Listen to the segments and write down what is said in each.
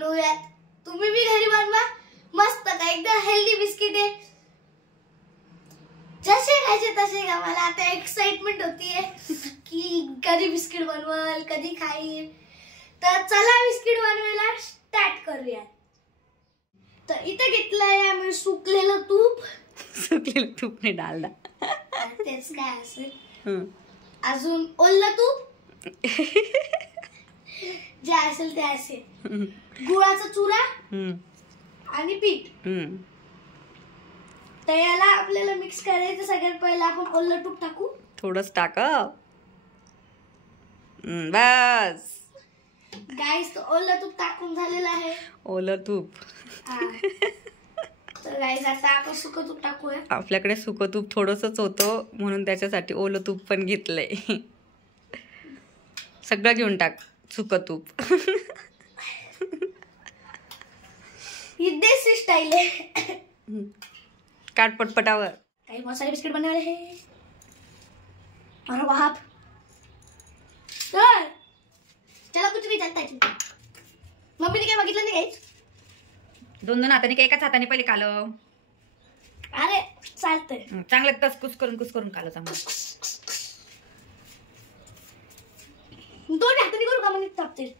बनवूयात. तुम्ही बी घरी बनवा. मस्त का एकदम हेल्दी बिस्किट आहे. जसे खायचे तसे खा. मला आता एक्साइटमेंट होतीये की कधी बिस्किट बनवल, कधी खाईल. तर चला बिस्किट बनवायला स्टार्ट करूया. तर इथे घेतलंय आम्ही सुकलेलं तूप. सुकलेलं तूप नाही, डालडा. तेच काय असेल. अजून ओलं तूप जे असेल ते असेल. गुळाचा चुरा आणि पीठ. तर याला आपल्याला मिक्स करायचं. सगळ्यात पहिला आपण ओलं तूप टाकू. थोडंच टाका. बस गाईस, तो ओलं तूप टाकून झालेलं आहे. ओलं तूप. तर गाईस आता आपण सुकं तूप टाकूया. आपल्याकडे सुकं तूप थोडंसंच होतं म्हणून त्याच्यासाठी ओलं तूप पण घेतलंय. सगळं घेऊन टाक सुकं तूप. ही देसी स्टाईल आहे. काट पटपटावर. काही बहुत सारे बिस्किट बनने वाले हैं. और बाप, चला कुछ नहीं चलता है. मम्मीने काय बघितलं नाही गाईस. दोन हाताने का एकाच हाताने पहिले कालव. अरे चालतंय. चांगलं कुस करून कालव चांगलं. दोन्ही हाताने करू का म्हणजे तापतील.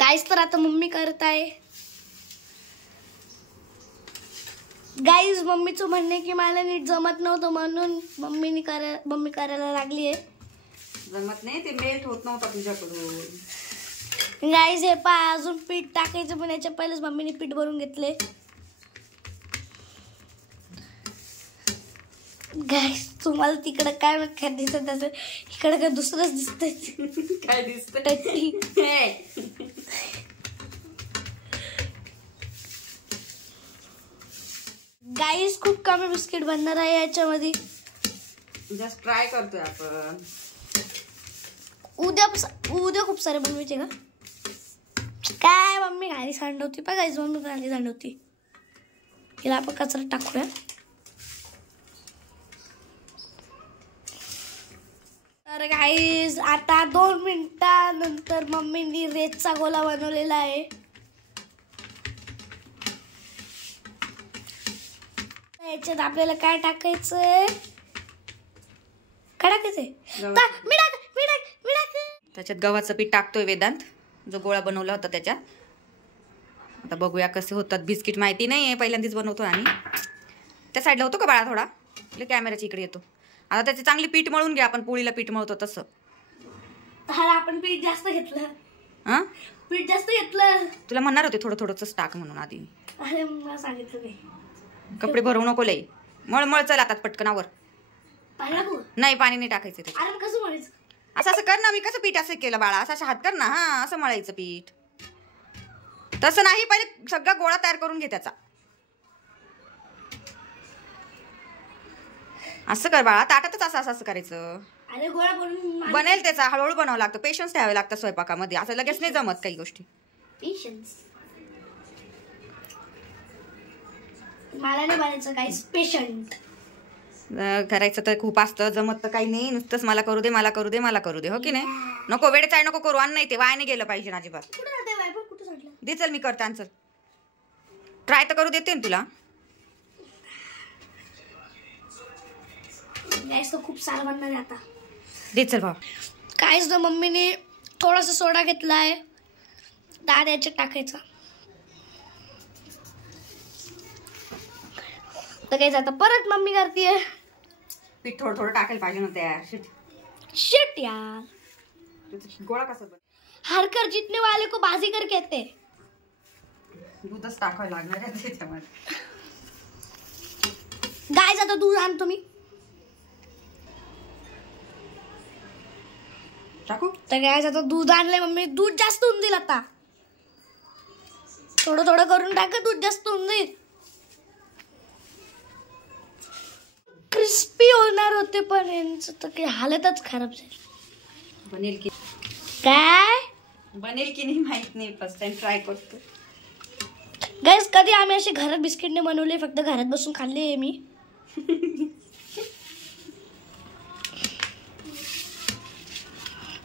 गाईस तर आता मम्मी करत आहे. गाईज मम्मीचं म्हणणं आहे की मला नीट जमत नव्हतं म्हणून मम्मी करायला लागली आहे. जमत नाही, ते मेल्ट होत नव्हता तुझ्याकडून. गाईज हे पहा, अजून पीठ टाकायचं पण याच्या पहिलेच मम्मीने पीठ भरून घेतले. गाईज तुम्हाला तिकडं काय काय दिसत असेल, इकडं काय दुसरंच दिसतंय. काय दिसतंय? गाईज खूप कमी बिस्किट बनणार आहे याच्यामध्ये. जस्ट ट्राय करतोय आपण. उद्या खूप सारे बनवायचे का काय. मम्मी घाली सांडवती पा. गाईज मम्मी घाली सांडवती. हिला आपण कचरा टाकूया. तर गाईज आता 2 मिनिटानंतर मम्मीनी रेतचा गोला बनवलेला आहे. याच्यात आपल्याला काय टाकायचंय. काय टाकायचंय. त्याच्यात गव्हाचं पीठ टाकतोय वेदांत, जो गोळा बनवला होता त्याच्यात. आता बघूया कसे होतात बिस्किट. माहिती नाही, पहिल्यांदाच बनवतो. आणि त्या साईडला होतो का बाळा थोडा, कॅमेऱ्याच्या इकडे येतो. आता त्याचे चांगली पीठ मळून घ्या. आपण पोळीला पीठ मळतो तसं. आपण पीठ जास्त घेतलं. पीठ जास्त घेतलं. तुला म्हणणार होते थोडं थोडंच टाक म्हणून आधी. अरे मला सांगितलं नाही. कपडे भरवू नको लई. मळ चल आता पटकनावर. नाही, पाणी नाही टाकायचं ते. अरे कसं म्हणायचं. असं कर ना. मी कसं पीठ असं केलं बाळा. असं हात कर ना. हा, असं मळायचं पीठ. तसं नाही, पहिले सगळा गोळा तयार करून घे त्याचा. असं कर बाळा. ताटातच असं करायचं. अरे गोळा बनवून बनेल त्याचा. हळूहळू बनावं लागतं. पेशन्स ठेवावे लागतं स्वयंपाकामध्ये. असं लगेच नाही जमत काही गोष्टी. पेशन्स मला नाही बनायचं काही. पेशंट करायचं तर खूप असतं. जमत तर काही नाही. नुसतंच मला करू दे, मला करू दे, मला करू दे. हो की नाही. नको वेळ चाय नको करू. अन्न नाही ते वायाने गेलं पाहिजे अजिबात. दे चल, मी करते. चल ट्राय तर करू देते ना तुला. गॅस तर खूप सारं बनणार आहे आता. दे चल भाऊ. काहीच ना मम्मीने थोडासा सोडा घेतलाय. डाळ याच्यात टाकायचा. तर काय आता परत मम्मी करतीये. पीठ थोडं थोडं टाकायला पाहिजे नव्हतं यार. शिट यार. गोळा कसा बन. हर कर जितने वाले को बाजीगर कहते. दूधच टाकायला लागणार आहे त्याच्यामध्ये. गाईज आता दूध आणतो मी. टाकू. तर गाईज आता दूध आणलंय मम्मी. दूध जास्त होऊन जाईल आता. थोडं थोडं करून टाका. दूध जास्त होऊन जाईल. क्रिस्पी होणार होते पण यांचं तर काही हालतच खराब झाली. बनेल की काय. बनेल की नाही माहित नाही. फर्स्ट टाइम ट्राय करतो. गाईज कधी आम्ही असे घरात बिस्किट नाही बनवले. फक्त घरात बसून खाल्ले मी.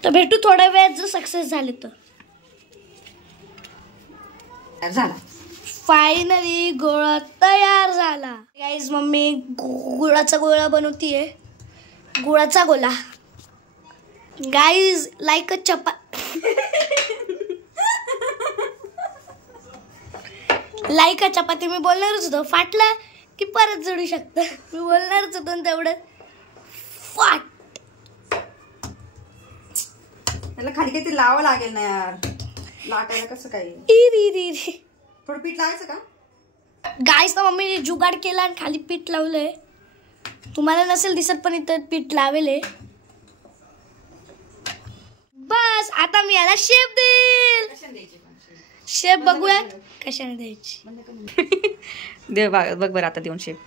तर भेटू थोड्या वेळात जर सक्सेस झाले तर. झाला फायनली गोळा तयार झाला. गाईज मम्मी गुळाचा गोळा बनवतीये. गुळाचा गोळा. Guys like a like a chapati मी बोलणारच होतो. फाटला की परत जोडू शकतं. मी बोलणारच होतो तेवढं फाट. त्याला खाली काहीतरी लावावं लागेल ना यार. लाटायला कसं काय. थोडं पीठ लावायचं का. गाईस ना मम्मीने जुगाड केला आणि खाली पीठ लावलंय. तुम्हाला नसेल दिसत पण इथं पीठ लावेले. बस आता मी याला शेप देईल. शेप बघूया कशाने द्यायची. दे बघ बरं आता देऊन शेप.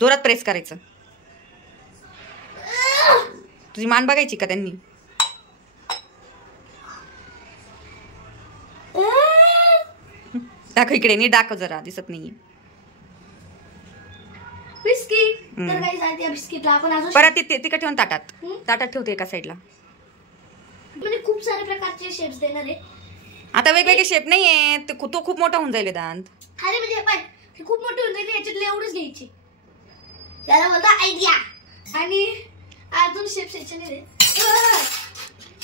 जोरात प्रेस करायचं. तुझी मान बघायची का त्यांनी. दाखव इकडे. नीट दाखव जरा. दिसत नाहीये. बिस्किट. तर काही जाते बिस्किटला आपण अजून परत तिकडे ठेवून ताटात ठेवते एका साईडला. म्हणजे खूप सारे प्रकारचे शेप्स देणार आहे. आता वेगवेगळे शेप नाहीये. तो खूप मोठा होऊन जाईल दांत. अरे म्हणजे पाय खूप मोठे होऊन जाईल. याच्यातले एवढंच घ्यायचे. याला बोलता आयडिया. आणि अजून शेप्स याच्याने दे.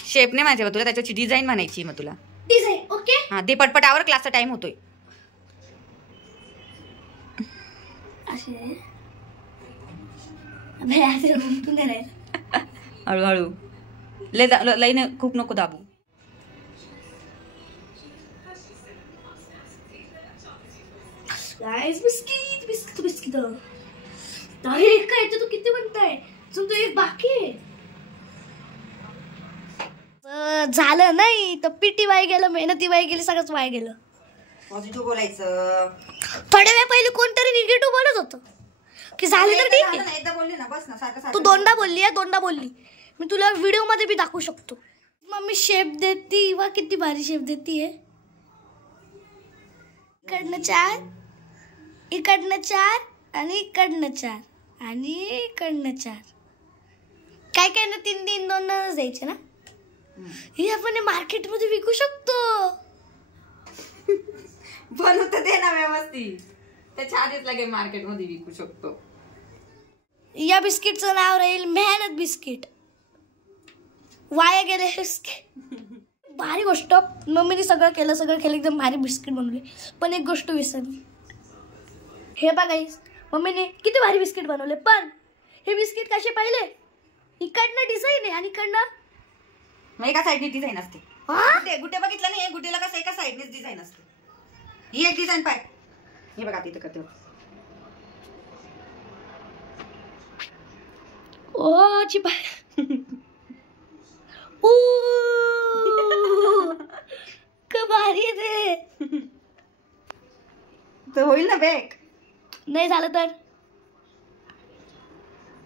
शेप नाही माहिती तुला. त्याच्याची डिझाईन म्हणायची मग तुला. Design okay. हा दे पटपटावर. क्लासचा टाइम होतोय. हळूहळू. लई खूप नको दाबू. Biscuit biscuit biscuit. अरे काय तू किती म्हणताय. तू एक बाकी आहे. झालं नाही तर पीटी वाय गेलं. मेहनती वाय गेली. सगळंच वाय गेलं. पॉझिटिव्ह बोलायचं. थोड्या वेळ पहिले कोणतरी निगेटिव्ह बोलत होतं की झाले तर ठीक आहे. एकदा बोलली ना बस ना. सारखं तू दोनदा बोलली. दोनदा बोलली. मी तुला व्हिडिओ मध्ये बी दाखवू शकतो. मम्मी शेप देती. वा किती भारी शेप देतीये. इकडनं 4 इकडनं 4 आणि इकडनं 4 आणि इकडनं 4. काय काय ना 3-3 2 द्यायचे ना. हे आपण मार्केट मध्ये विकू शकतो. बनवत दे ना व्यवस्थित. त्याच्या आधीच लगे मार्केट मध्ये विकू शकतो. या बिस्किटचं नाव राहील मेहनत बिस्किट. वाया गेले बिस्किट. भारी गोष्ट. मम्मीने सगळं केलं एकदम भारी बिस्किट बनवले. पण एक गोष्ट विसरली. हे बघा मम्मीने किती भारी बिस्किट बनवले. पण हे बिस्किट कसे पाहिले. इकडनं डिझाईन आहे आणि इकडनं एका साईडने डिझाईन असते. गुटे बघितलं नाही. गुटेला कसं एका साईडनेच डिझाईन असते. ही एक डिझाईन पाय. हे बघा तिथं करते. ओ चिपा. भारी रे. तर होईल ना बेक. नाही झालं तर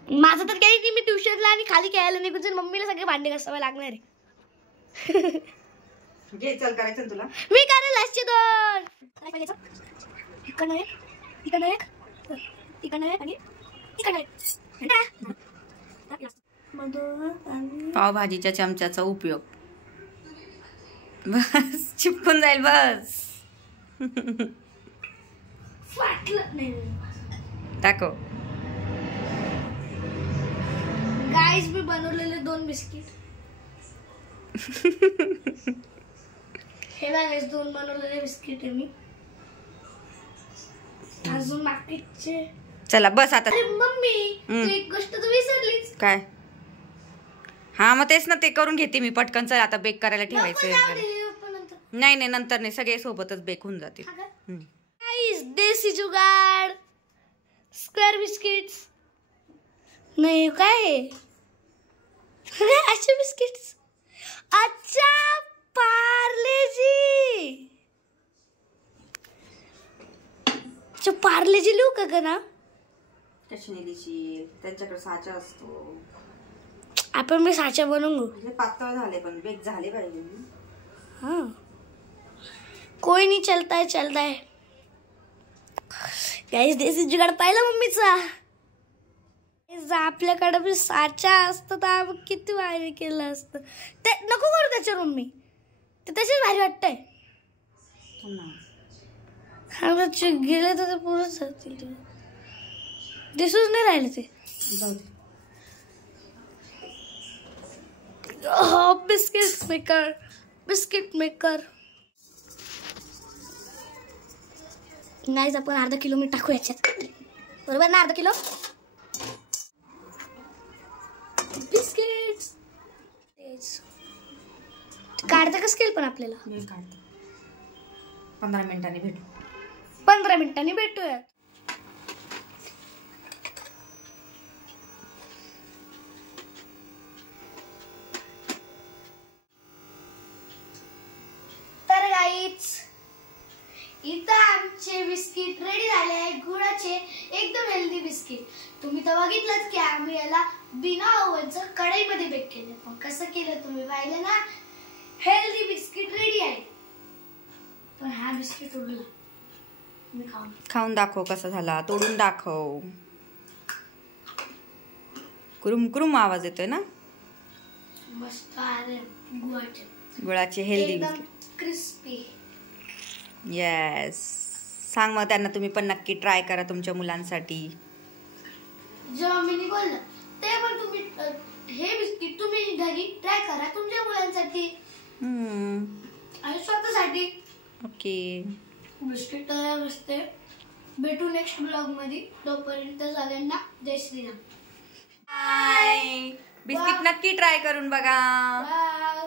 माझं तर काही नाही. मी ट्युशनला आणि खाली खेळायला निघून जाईल. मम्मीला सगळे भांडे घासावे लागणार आहे. घे चल करायचं तुला. मी करेल लास्टचे 2. इकडनं एक इकडनं एक इकडनं एक आणि इकडनं एक. पावभाजीच्या चमच्याचा उपयोग. बस चिपकून जाईल. बस टाको. गाईज मी बनवलेले 2 बिस्किट. हे गाईज 2 बनवलेले बिस्किट आहे मी. अजून बाकीचे. चला बस आता. अरे मम्मी तू एक गोष्ट तू विसरलीस. काय. हा मग तेच ना. ते करून घेते मी पटकन. चल आता बेक करायला ठेवायचं. नाही नंतर नाही. सगळे सोबतच बेक होऊन जातील. देसी जुगाड. Square biscuits. नाही काय असे बिस्किट्स. अच्छा पार्लेजी. पार्लेजी लिहू का ना. त्यांच्याकडे साचा असतो. आपण मी साचा बनवून घेऊ. पातळ झाले पण बेक झाले पाहिजे. हाँ कोई नहीं चलता है. गाइस देसी जुगाड पाहिला मम्मीचा. आपल्याकडे साचा असतं तर आपण किती भारी केलं असतं. ते नको करू त्याच्यावर मम्मी, ते तसेच भारी वाटतंय. गेले तर ते पुढे जातील, दिसूच नाही राहिले ते. बिस्किट मेकर नाही. आपण अर्धा किलो मीठ टाकू याच्यात, बरोबर ना? अर्धा किलो बिस्किट काढता कसं केलं पण आपल्याला. 15 मिनिटांनी भेटू. 15 मिनिटांनी भेटूया. तर गाईज इथं आमचे बिस्किट रेडी झाले आहे, गुळाचे एकदम हेल्दी बिस्किट. तुम्ही तर बघितलंच की आम्ही याला बिना ओव्हनचं कढईमध्ये बेक केलं. पण कसं केलं तुम्ही पाहिलं ना. हेल्दी बिस्किट रेडी आहे. पण हा बिस्किट उडला. खाऊन दाखव कसा झाला, तोडून दाखव. कुरुम कुरुम आवाज येतोय ना. मस्त आहे गुळाचे हेल्दी एकदम क्रिस्पी. येस. सांग मग त्यांना तुम्ही पण नक्की ट्राय करा तुमच्या मुलांसाठी. जेव्हा मी बोललं ते पण तुम्ही हे बिस्किट तुम्ही घरी ट्राय करा तुमच्या मुलांसाठी आणि स्वतःसाठी. ओके. बिस्किट तयार असते. भेटू नेक्स्ट ब्लॉग मध्ये. तोपर्यंत सगळ्यांना जय श्रीराम. बाय. बिस्किट नक्की ट्राय करून बघा. बाय.